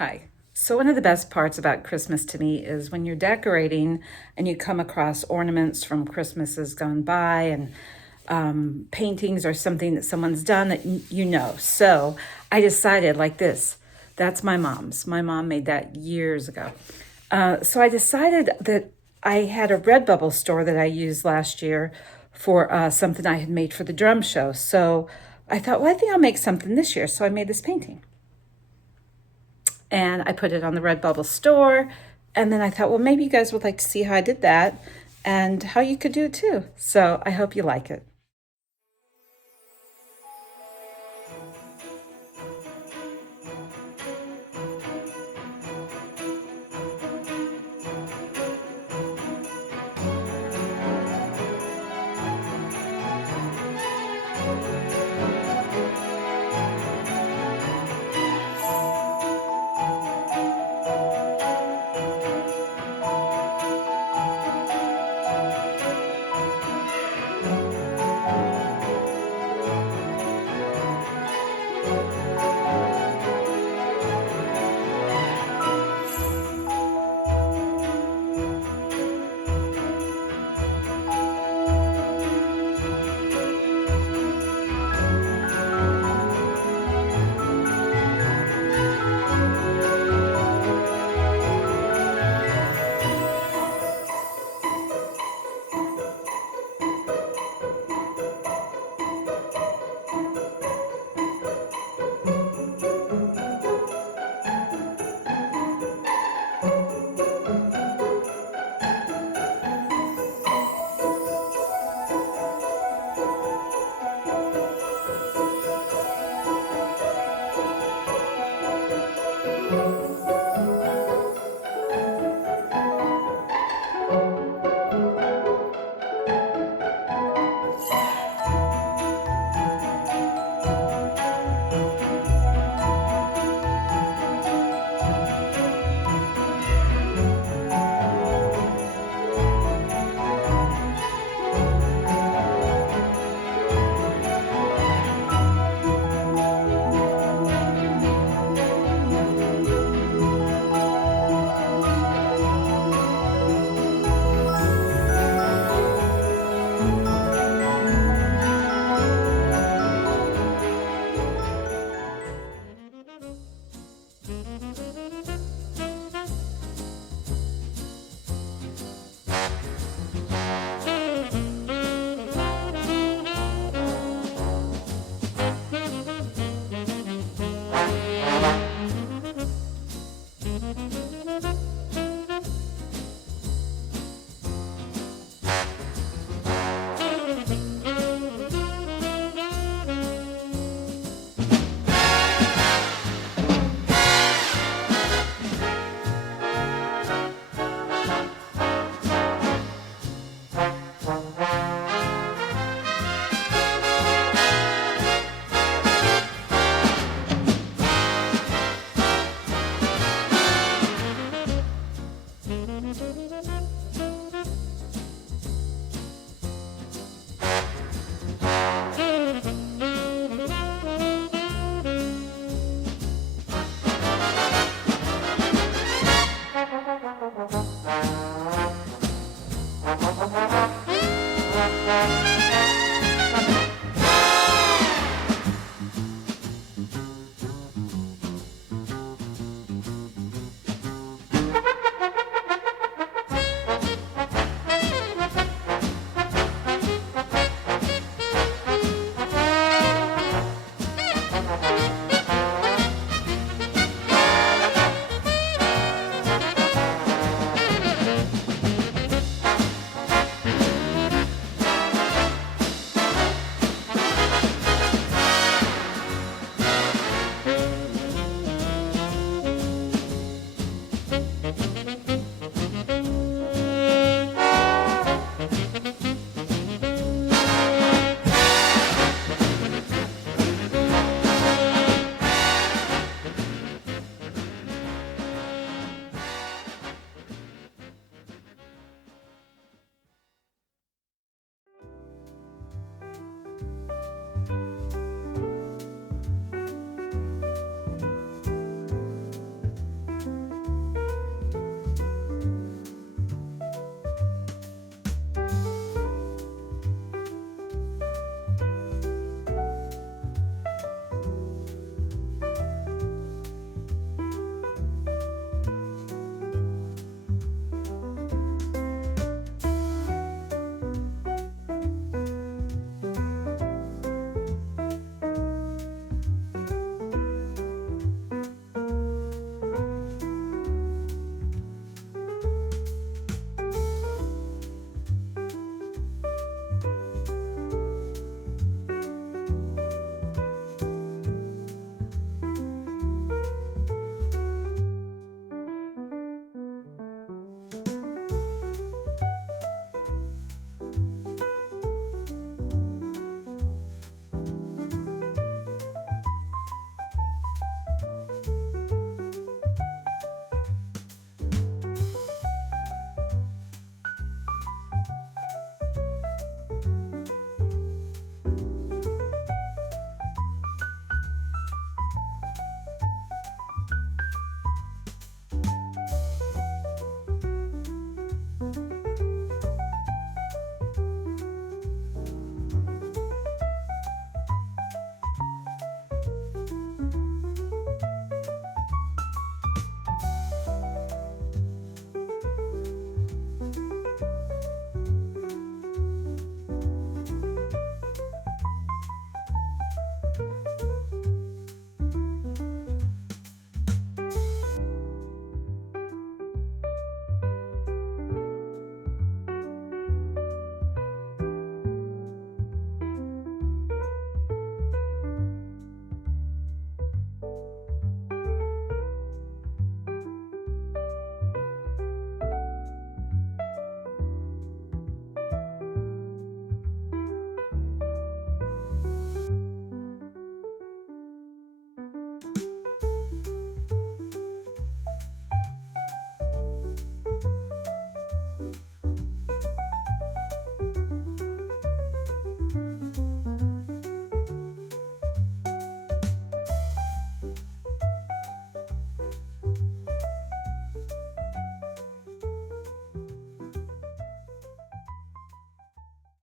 Hi. So one of the best parts about Christmas to me is when you're decorating and you come across ornaments from Christmases gone by and paintings or something that someone's done that you know. So I decided like this, that's my mom's. My mom made that years ago. So I decided that I had a Redbubble store that I used last year for something I had made for the drum show. So I thought, well, I think I'll make something this year. So I made this painting and I put it on the Redbubble store. And then I thought, well, maybe you guys would like to see how I did that and how you could do it too. So I hope you like it.